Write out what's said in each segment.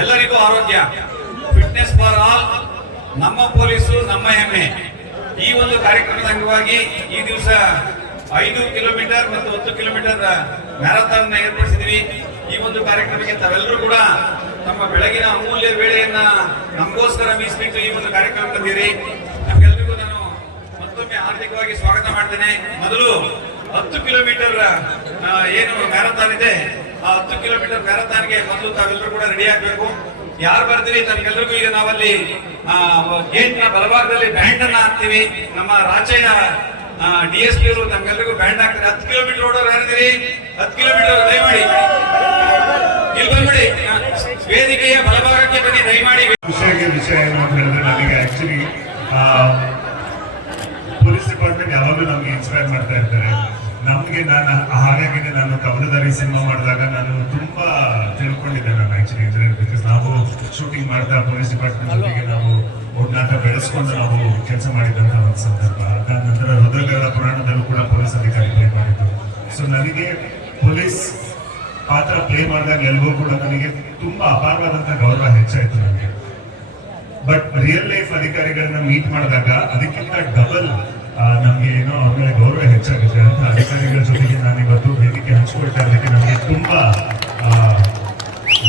ಎಲ್ಲರಿಗೂ ಆರೋಗ್ಯ, fitness for all, ನಮ್ಮ ಪೊಲೀಸು ನಮ್ಮ ಹೆಮ್ಮೆ. ಈ ಒಂದು ಕಾರ್ಯಕ್ರಮದ ಅಂಗವಾಗಿ ಈ ದಿವಸ 5 ಕಿಲೋಮೀಟರ್ ಮತ್ತು 10 ಕಿಲೋಮೀಟರ್ ಮ್ಯಾರಥಾನ್ ಏರ್ಪಡಿಸಿದ್ವಿ. ಈ ಒಂದು ಕಾರ್ಯಕ್ರಮಕ್ಕೆ ತಾವೆಲ್ಲರೂ ಕೂಡ ತಮ್ಮ ಬೆಳಗಿನ ಅಮೂಲ್ಯ ವೇಳೆಯನ್ನ ನಮಗೋಸ್ಕರ ಮೀಸಲಿಟ್ಟು ಈ ಒಂದು ಕಾರ್ಯಕ್ರಮ ಬಂದಿರಿ. ನಮ್ಗೆಲ್ಲರಿಗೂ ನಾನು ಮತ್ತೊಮ್ಮೆ ಹಾರ್ದಿಕವಾಗಿ ಸ್ವಾಗತ ಮಾಡ್ತೇನೆ. ಮೊದಲು 10 ಕಿಲೋಮೀಟರ್ ಏನು ಮ್ಯಾರಥಾನ್ ಇದೆ, ಆ 10 ಕಿಲೋಮೀಟರ್ ಮ್ಯಾರಥಾನ್ಗೆ ಮೊದಲು ತಾವೆಲ್ಲರೂ ಕೂಡ ರೆಡಿ ಆಗ್ಬೇಕು. ಯಾರು ಬರ್ತೀರಿ ತಮಗೆಲ್ಲರಿಗೂ ಈಗ ನಾವಲ್ಲಿ ಗೇಟ್ ನ ಬಲಭಾಗದಲ್ಲಿ ಬ್ಯಾಂಡ್ ಅನ್ನ ಹಾಕ್ತೀವಿ. ನಮ್ಮ ರಾಜ್ಯ DSP ಅವರು ತಮ್ಗೆಲ್ಲರಿಗೂ ಬ್ಯಾಂಡ್ ಹಾಕ್ತಾರೆ. 10 ಕಿಲೋಮೀಟರ್ ಓಡೋರು ಯಾರಿದ್ದೀರಿ? 10 ಕಿಲೋಮೀಟರ್ ದಯಮಾಡಿ ಇಲ್ಲಿ ಬಂದ್ಬಿಡಿ, ವೇದಿಕೆಯ ಬಲಭಾಗಕ್ಕೆ ಬನ್ನಿ ದಯಮಾಡಿ. ವಿಷಯ ಏನು ಅಂತ ಹೇಳಿದ್ರೆ, ನನಗೆ ಆಕ್ಚುಲಿ ಪೊಲೀಸ್ ಡಿಪಾರ್ಟ್ಮೆಂಟ್ ಯಾವಾಗಲೂ ನಮ್ಗೆ ಇನ್ಸ್ಪೈರ್ ಮಾಡ್ತಾ ಇರ್ತಾರೆ. ಹಾಗಾಗಿ ನಾನು ಕವಲದಾರಿ ಸಿನಿಮಾ ಮಾಡಿದಾಗ ನಾನು ತುಂಬಾ ತಿಳ್ಕೊಂಡಿದ್ದೆ. ನಾನು ಆಕ್ಚುಲಿ ಬಿಕಾಸ್ ನಾವು ಶೂಟಿಂಗ್ ಮಾಡ್ತಾ ಪೊಲೀಸ್ ಡಿಪಾರ್ಟ್ಮೆಂಟ್ ಜೊತೆಗೆ ನಾವು ಒಡನಾಟ ಬೆಳೆಸ್ಕೊಂಡು ನಾವು ಕೆಲಸ ಮಾಡಿದಂತ ಒಂದು ಸಂದರ್ಭ. ಅದಾದ ನಂತರ ರುದ್ರಗರ ಪುರಾಣದಲ್ಲೂ ಕೂಡ ಪೊಲೀಸ್ ಅಧಿಕಾರಿ ಪ್ಲೇ ಮಾಡಿದ್ದು. ಸೊ ನನಗೆ ಪೊಲೀಸ್ ಪಾತ್ರ ಪ್ಲೇ ಮಾಡಿದಾಗ ಎಲ್ಲವೂ ಕೂಡ ನನಗೆ ತುಂಬಾ ಅಪಾರವಾದಂತ ಗೌರವ ಹೆಚ್ಚಾಯ್ತು ನನಗೆ. ಬಟ್ ರಿಯಲ್ ಲೈಫ್ ಅಧಿಕಾರಿಗಳನ್ನ ಮೀಟ್ ಮಾಡಿದಾಗ ಅದಕ್ಕಿಂತ ಡಬಲ್ ನಮ್ಗೆ ಏನೋ ಅವ್ರ ಮೇಲೆ ಗೌರವ ಹೆಚ್ಚಾಗುತ್ತೆ ಅಂತ ಅಧಿಕಾರಿಗಳ ಜೊತೆಗೆ ನಾನು ಇವತ್ತು ವೇದಿಕೆ ಹಂಚ್ಕೊಳ್ತಾ ಇರೋದಕ್ಕೆ ನಮಗೆ ತುಂಬಾ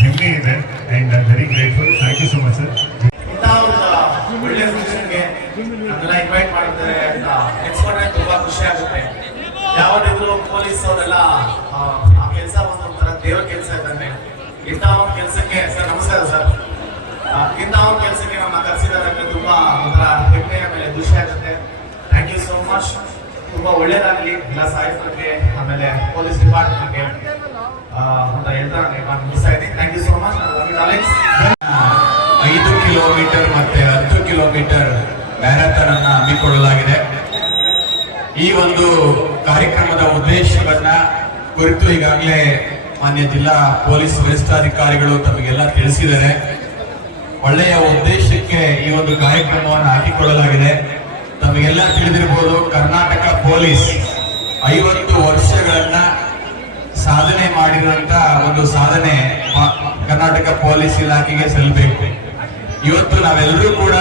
ಹೆಮ್ಮೆ ಇದೆ. And I am very grateful. Thank you so much sir. ಒಳ್ಳೆ ಫಂಕ್ಷನ್ಗೆ ಅದನ್ನ ಇನ್ವೈಟ್ ಮಾಡ್ತಾರೆ ಅಂತ ನೆನ್ಸ್ಕೊಂಡ್ರೆ ತುಂಬಾ ಖುಷಿ ಆಗುತ್ತೆ. ಯಾವತ್ತಿದ್ರು ಪೊಲೀಸ್ ಅವರೆಲ್ಲ ಆ ಕೆಲಸ ಒಂದೊಂಥರ ದೇವ್ರ ಕೆಲಸ ಇದ್ದಾನೆ. ಇಂಥ ಒಂದು ಕೆಲಸಕ್ಕೆ ಸರ್ ನಮಸ್ಕಾರ ಸರ್, ಇಂಥ ಒಂದು ಕೆಲಸಕ್ಕೆ ನಮ್ಮ ಕರೆಸಿದಾರೆ ತುಂಬಾ ಒಂಥರ ಹೆಮ್ಮೆ ಆಮೇಲೆ ಖುಷಿ ಆಗುತ್ತೆ. Thank you so much. ತುಂಬಾ ಒಳ್ಳೇದಾಗ್ಲಿ ಎಲ್ಲ ಸಾಹಿತ್ಯಕ್ಕೆ ಆಮೇಲೆ ಪೊಲೀಸ್ ಡಿಪಾರ್ಟ್ಮೆಂಟ್ಗೆ ಅಂತ ಹೇಳ್ತಾ ನಾನು ಮುಗಿಸ್ತಾ ಇದ್ದೀನಿ. Thank you so much. 5 kilometer ಮತ್ತೆ 10 ಕಿಲೋಮೀಟರ್ ಮ್ಯಾರಥಾನ್ ಅನ್ನ ಹಮ್ಮಿಕೊಳ್ಳಲಾಗಿದೆ. ಈ ಒಂದು ಕಾರ್ಯಕ್ರಮದ ಉದ್ದೇಶವನ್ನ ಕುರಿತು ಈಗಾಗಲೇ ಮಾನ್ಯ ಜಿಲ್ಲಾ ಪೊಲೀಸ್ ವರಿಷ್ಠಾಧಿಕಾರಿಗಳು ತಮಗೆಲ್ಲ ತಿಳಿಸಿದ್ದಾರೆ. ಒಳ್ಳೆಯ ಉದ್ದೇಶಕ್ಕೆ ಈ ಒಂದು ಕಾರ್ಯಕ್ರಮವನ್ನು ಹಾಕಿಕೊಳ್ಳಲಾಗಿದೆ. ತಮಗೆಲ್ಲ ತಿಳಿದಿರಬಹುದು, ಕರ್ನಾಟಕ ಪೊಲೀಸ್ 50 ವರ್ಷಗಳನ್ನ ಸಾಧನೆ ಮಾಡಿರುವಂತ ಒಂದು ಸಾಧನೆ ಕರ್ನಾಟಕ ಪೊಲೀಸ್ ಇಲಾಖೆಗೆ ಸಲ್ಲಬೇಕು. ಇವತ್ತು ನಾವೆಲ್ಲರೂ ಕೂಡ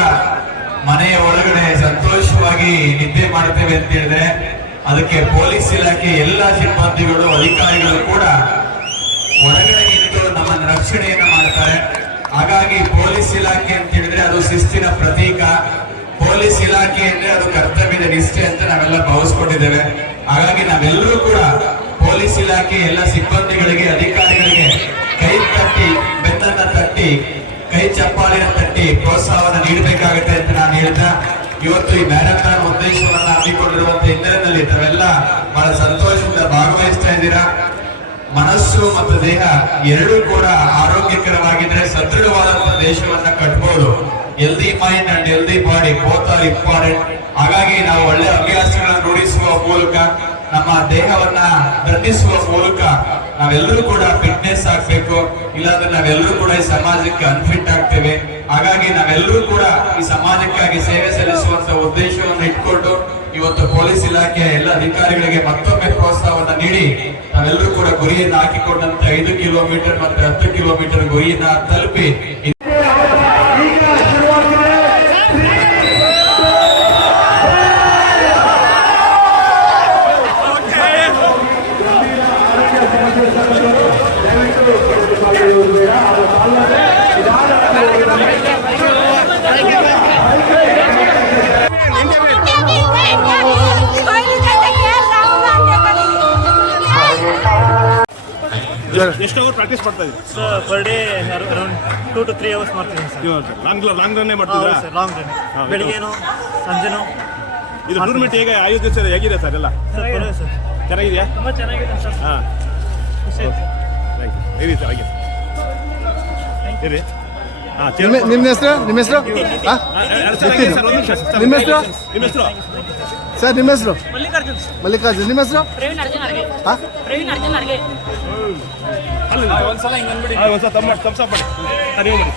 ಮನೆಯ ಒಳಗಡೆ ಸಂತೋಷವಾಗಿ ನಿದ್ದೆ ಮಾಡ್ತೇವೆ ಅಂತ ಹೇಳಿದ್ರೆ ಅದಕ್ಕೆ ಪೊಲೀಸ್ ಇಲಾಖೆ ಎಲ್ಲ ಸಿಬ್ಬಂದಿಗಳು ಅಧಿಕಾರಿಗಳು ಕೂಡ ಹೊರಗಡೆ ನಿಂತು ನಮ್ಮನ್ನು ರಕ್ಷಣೆಯನ್ನ ಮಾಡ್ತಾರೆ. ಹಾಗಾಗಿ ಪೊಲೀಸ್ ಇಲಾಖೆ ಅಂತ ಹೇಳಿದ್ರೆ ಅದು ಶಿಸ್ತಿನ ಪ್ರತೀಕ. ಪೊಲೀಸ್ ಇಲಾಖೆ ಅಂದ್ರೆ ಅದು ಕರ್ತವ್ಯದ ನಿಷ್ಠೆ ಅಂತ ನಾವೆಲ್ಲ ಭಾವಿಸ್ಕೊಂಡಿದ್ದೇವೆ. ಹಾಗಾಗಿ ನಾವೆಲ್ಲರೂ ಕೂಡ ಪೊಲೀಸ್ ಇಲಾಖೆ ಎಲ್ಲ ಸಿಬ್ಬಂದಿಗಳಿಗೆ ಅಧಿಕಾರಿಗಳಿಗೆ ಕೈ ತಟ್ಟಿ, ಬೆನ್ನನ್ನ ತಟ್ಟಿ, ಕೈ ಚಪ್ಪಾಳಿನ ತಟ್ಟಿ ಪ್ರೋತ್ಸಾಹವನ್ನು ನೀಡಬೇಕಾಗುತ್ತೆ ಅಂತ ನಾನು ಹೇಳ್ತಾ, ಇವತ್ತು ಈ ಮ್ಯಾರಥಾನ್ ಉದ್ದೇಶವನ್ನ ಹಮ್ಮಿಕೊಂಡಿರುವಂತ ಹಿನ್ನೆಲೆಯಲ್ಲಿ ತಾವೆಲ್ಲ ಬಹಳ ಸಂತೋಷದಿಂದ ಭಾಗವಹಿಸ್ತಾ ಇದ್ದೀರಾ. ಮನಸ್ಸು ಮತ್ತು ದೇಹ ಎರಡೂ ಕೂಡ ಆರೋಗ್ಯಕರವಾಗಿದ್ರೆ ಸದೃಢವಾದಂತಹ ದೇಶವನ್ನ ಕಟ್ಟಬಹುದು. Healthy mind and healthy body both are important. ಹಾಗಾಗಿ ನಾವು ಒಳ್ಳೆ ಅಭ್ಯಾಸಗಳನ್ನು ರೂಢಿಸುವ ಮೂಲಕ, ನಮ್ಮ ದೇಹವನ್ನ ದಂಡಿಸುವ ಮೂಲಕ ನಾವೆಲ್ಲರೂ ಕೂಡ ಫಿಟ್ನೆಸ್ ಆಗ್ಬೇಕು. ಇಲ್ಲಾಂದ್ರೆ ನಾವೆಲ್ಲರೂ ಕೂಡ ಈ ಸಮಾಜಕ್ಕೆ ಅನ್ಫಿಟ್ ಆಗ್ತೇವೆ. ಹಾಗಾಗಿ ನಾವೆಲ್ಲರೂ ಕೂಡ ಈ ಸಮಾಜಕ್ಕಾಗಿ ಸೇವೆ ಸಲ್ಲಿಸುವಂತ ಉದ್ದೇಶವನ್ನು ಇಟ್ಕೊಂಡು ಇವತ್ತು ಪೊಲೀಸ್ ಇಲಾಖೆಯ ಎಲ್ಲ ಅಧಿಕಾರಿಗಳಿಗೆ ಮತ್ತೊಮ್ಮೆ ಪ್ರೋತ್ಸಾಹವನ್ನ ನೀಡಿ ನಾವೆಲ್ಲರೂ ಕೂಡ ಗುರಿಯನ್ನು ಹಾಕಿಕೊಂಡಂತ 5 ಕಿಲೋಮೀಟರ್ ಮತ್ತೆ 10 ಕಿಲೋಮೀಟರ್ ಗುರಿಯನ್ನ ತಲುಪಿ ಎಷ್ಟು ಅವರ್ ಪ್ರಾಕ್ಟೀಸ್ ಮಾಡ್ತಾ ಇದ್ದೀವಿ sir? Per day around 2 to 3 hours ಮಾಡ್ತೀನಿ ಸರ್. ಲಾಂಗ್ ರನ್ನೇ ಮಾಡ್ತಿದ್ದೀರಾ? ಸರ್ ಲಾಂಗ್ ರನ್, ಬೆಳಿಗ್ಗೆನೋ ಸಂಜೆನೋ. ಇದು ಟೂರ್ನಮೆಂಟ್ ಆಯೋಜಿಸಿದೆ, ಹೇಗಿದೆ ಸರ್ ಎಲ್ಲ? ಸರ್ ಚೆನ್ನಾಗಿದೆಯಾ? ತುಂಬ ಚೆನ್ನಾಗಿದೆ ಸರ್. ಹಾಂ, ಖುಷಿ ಆಯ್ತು. ಹೇಳಿ ಸರ್, ಹಾಗೆ ಹೇಳಿ. ನಿಮ್ಮ ಹೆಸರು? ನಿಮ್ಮ ಹೆಸರು? ನಿಮ್ಮ ಹೆಸರು? ನಿಮ್ಮ ಹೆಸರು ಸರ್? ನಿಮ್ಮ ಹೆಸರು? ಮಲ್ಲಿಕಾರ್ಜುನ್. ಮಲ್ಲಿಕಾರ್ಜುನ್. ನಿಮ್ಮ ಹೆಸರು? ಪ್ರವೀಣ್ ಅರ್ಜುನ್ ಅರ್ಗೆ. ಹಾಂ, ಪ್ರವೀಣ್ ಅರ್ಜುನ್ ಅರ್ಗೆ. ಒಂದ್ಸಲ ಹಿಂಗೆ ಅಂದ್ಬಿಡಿ, ಒಂದ್ಸಲ ತಮ್ಸಪ್ ಮಾಡಿ, ನೀವು ಮಾಡಿ.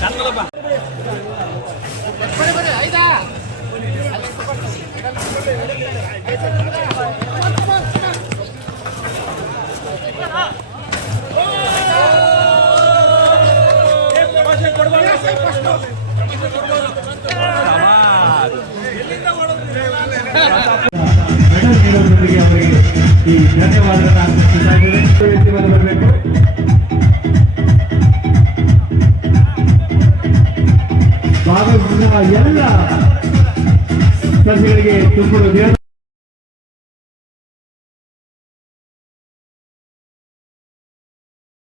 ಶಾಂತಲಪ್ಪ ಮೆಡಲ್ ನೀಡೋದ್ರೊಂದಿಗೆ ಅವರಿಗೆ ಈ ಧನ್ಯವಾದಗಳನ್ನು ಅರ್ಪಿಸ್ತಾ ಇದ್ದೇವೆ. ವ್ಯಕ್ತಿ ಬಂದು ಬರಬೇಕು. ಭಾಗವಹಿಸಿದ ಎಲ್ಲ ಸ್ಪರ್ಧಿಗಳಿಗೆ ತುಂಬ